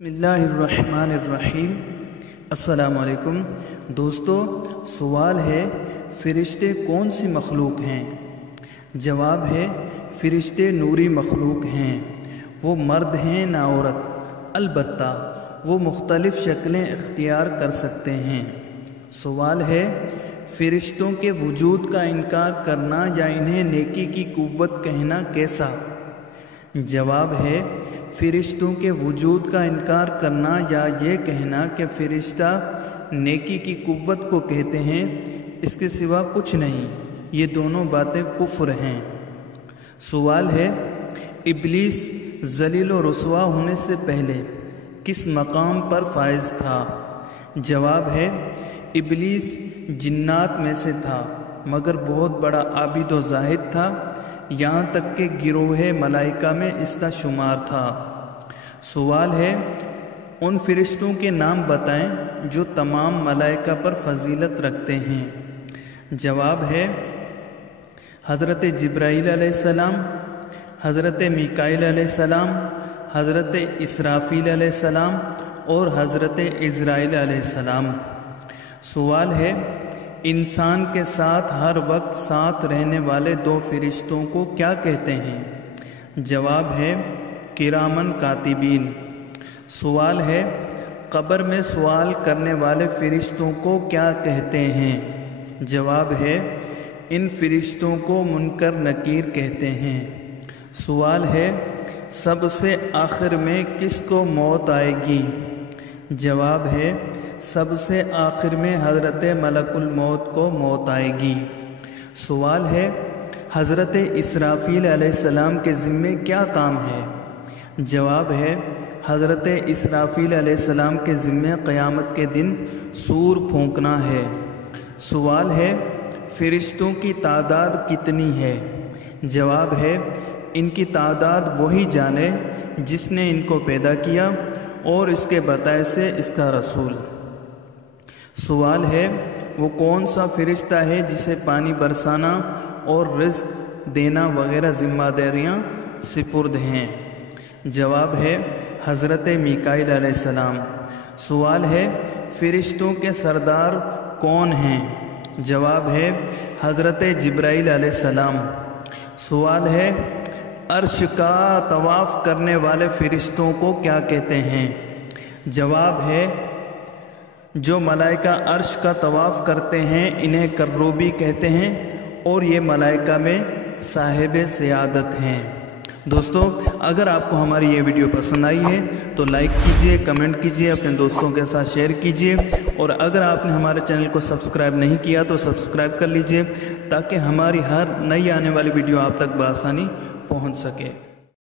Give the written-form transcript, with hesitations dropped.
बिस्मिल्लाहिर्रहमानिर्रहीम। अस्सलाम वालेकुम दोस्तों, सवाल है फ़रिश्ते कौन सी मखलूक हैं? जवाब है फ़रिश्ते नूरी मखलूक हैं। वो मर्द हैं ना औरत, अलबत्ता वो मुख्तलिफ़ शक्लें इख्तियार कर सकते हैं। सवाल है फ़रिश्तों के वजूद का इनकार करना या इन्हें नेकी की कुव्वत कहना कैसा? जवाब है फ़रिश्तों के वजूद का इनकार करना या ये कहना कि फ़रिश्ता नेकी की कुव्वत को कहते हैं, इसके सिवा कुछ नहीं, ये दोनों बातें कुफ्र हैं। सवाल है इब्लीस ज़लील व रुसवा होने से पहले किस मकाम पर फाइज था? जवाब है इब्लीस जिन्नात में से था, मगर बहुत बड़ा आबिद व ज़ाहिद था, यहाँ तक कि गिरोहे मलाइका में इसका शुमार था। सवाल है उन फ़रिश्तों के नाम बताएं जो तमाम मलाइका पर फजीलत रखते हैं। जवाब है हज़रत जिब्राईल अलैहिस्सलाम, हज़रत मीकाईल अलैहिस्सलाम, हज़रत इसराफील अलैहिस्सलाम और हज़रत इज़राईल अलैहिस्सलाम। सवाल है इंसान के साथ हर वक्त साथ रहने वाले दो फ़रिश्तों को क्या कहते हैं? जवाब है किरामन कातिबीन। सवाल है कब्र में सवाल करने वाले फ़रिश्तों को क्या कहते हैं? जवाब है इन फ़रिश्तों को मुनकर नकीर कहते हैं। सवाल है सबसे आखिर में किसको मौत आएगी? जवाब है सबसे आखिर में हज़रत मलकुल मौत को मौत आएगी। सवाल है हज़रत इसराफील अलैहिस्सलाम के ज़िम्मे क्या काम है? जवाब है हज़रत इसराफील अलैहिस्सलाम के ज़िम्मे क़यामत के दिन सूर फूंकना है। सवाल है फ़रिश्तों की तादाद कितनी है? जवाब है इनकी तादाद वही जाने जिसने इनको पैदा किया और इसके बताए से इसका रसूल। सवाल है वो कौन सा फ़रिश्ता है जिसे पानी बरसाना और रिज़्क़ देना वगैरह ज़िम्मेदारियाँ सिपुर्द हैं? जवाब है हज़रत मीकाईल अलैहिस्सलाम। सवाल है फ़रिश्तों के सरदार कौन हैं? जवाब है हज़रत जिब्राईल अलैहिस्सलाम। सवाल है अर्श का तवाफ़ करने वाले फ़रिश्तों को क्या कहते हैं? जवाब है जो मलाइका अर्श का तवाफ़ करते हैं इन्हें कर्रूबी कहते हैं और ये मलाइका में साहिब सियादत हैं। दोस्तों, अगर आपको हमारी ये वीडियो पसंद आई है तो लाइक कीजिए, कमेंट कीजिए, अपने दोस्तों के साथ शेयर कीजिए और अगर आपने हमारे चैनल को सब्सक्राइब नहीं किया तो सब्सक्राइब कर लीजिए ताकि हमारी हर नई आने वाली वीडियो आप तक बआसानी पहुंच सके।